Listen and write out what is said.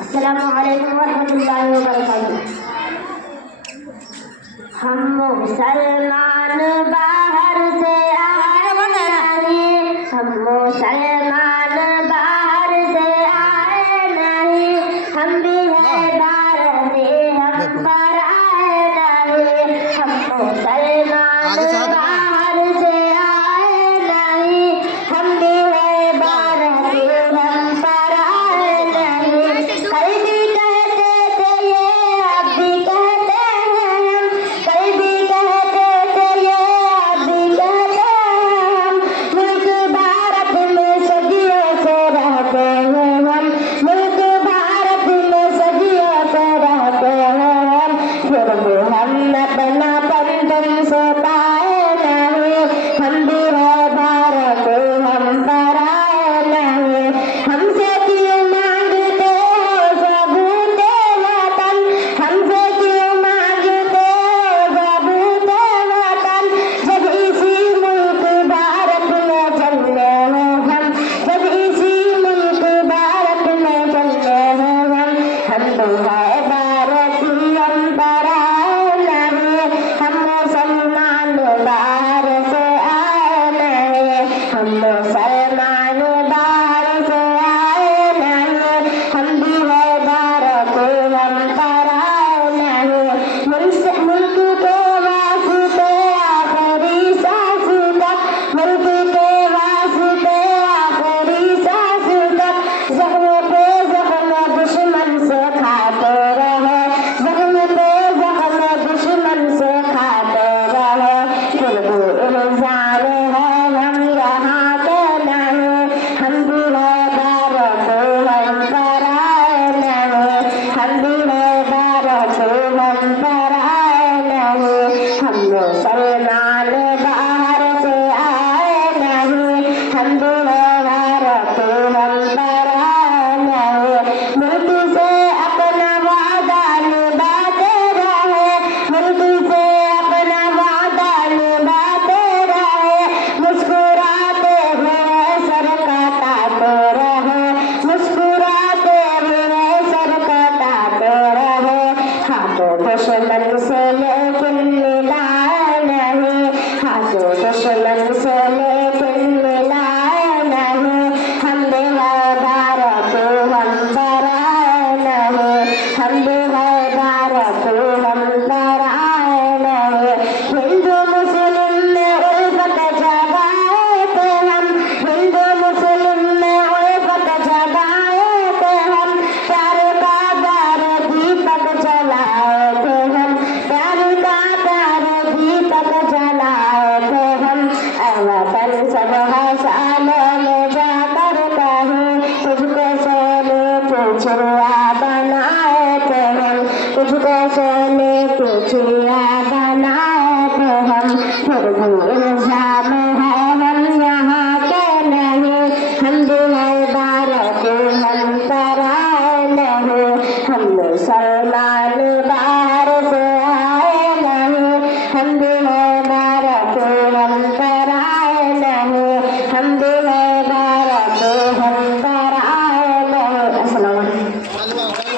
अस्सलामु अलैकुम वरहमतुल्लाहि वबरकातुह। हम मुसलमान बाहर से आए नहीं, हम मुसलमान बाहर से आए नहीं, हम भी है भारती, हम पर आए नहीं। हम मुसलमान बाहर से आए नहीं, हम भी है भारती, हम पर आए नहीं। कल भी कहते थे ये, अब भी कहते हैं हम, कल भी कहते थे ये, अब भी कहते हैं हम। मुल्क भारत में सदियों से रहते हैं हम, मुल्क भारत में सदियों से रहते हैं हम। फिर भी हम अपना पंथन से पाए नहीं, हम भी है भारत, हम पर आए नहीं। हमसे क्यों मांगते हो सबूत वतन, हमसे क्यों मांगते हो सबूत वतन, जब इसी मुल्क भारत में चलते हैं हम, जब इसी मुल्क भारत में चलते हैं हम तो है भारती, हम पर आए नहीं। हम मुसलमान बाहर से आए नहीं, हम मुसलमान बाहर से आए नहीं, हम भी है भारत, हम पर आए नहीं। मुल्क के वास्ते आखिरी सांस तक, मुल्क के वास्ते आखिरी सांस तक, जख्म पे जख्म दुश्मन से खाते रहे, जख्म पे जख्म दुश्मन से खाते रहे। फिर भी इल्जाम है हम यहाँ के नहीं, हम भी है भारत, हम पर आए नहीं, हम भी है भारत, हम पर आए नहीं। हम मुसलमान बाहर से आए नहीं, हम भी है भारत, हम पर आए नहीं। मुल्क से अपना वादा निभाते रहे, मुल्क से अपना वादा निभाते रहे, मुस्कुराते हुए सर कटाते रहे, मुस्कुराते हुए सर कटाते रहे। हाथों दुश्मन से लेकिन मिलाए नहीं, हाथों दुश्मन से लेकिन मिलाए नहीं। हम भी है भारत, हम पर आए नहीं, हम भी है भारत, हम पर आए नहीं। हिंदू मुस्लिम में उल्फत जगाए थे हम, हिंदू मुस्लिम में उल्फत जगाए थे हम। प्यार का प्यार दीपक जलाए थे हम, प्यार का प्यार दीपक जलाए थे हम। ऐ वतन सब सालों में जाकर कहीं, तुझको सोने की चिड़िया बनाए थे हम, तुझको सोने की चिड़िया बनाए थे हम। फिर भी इल्जाम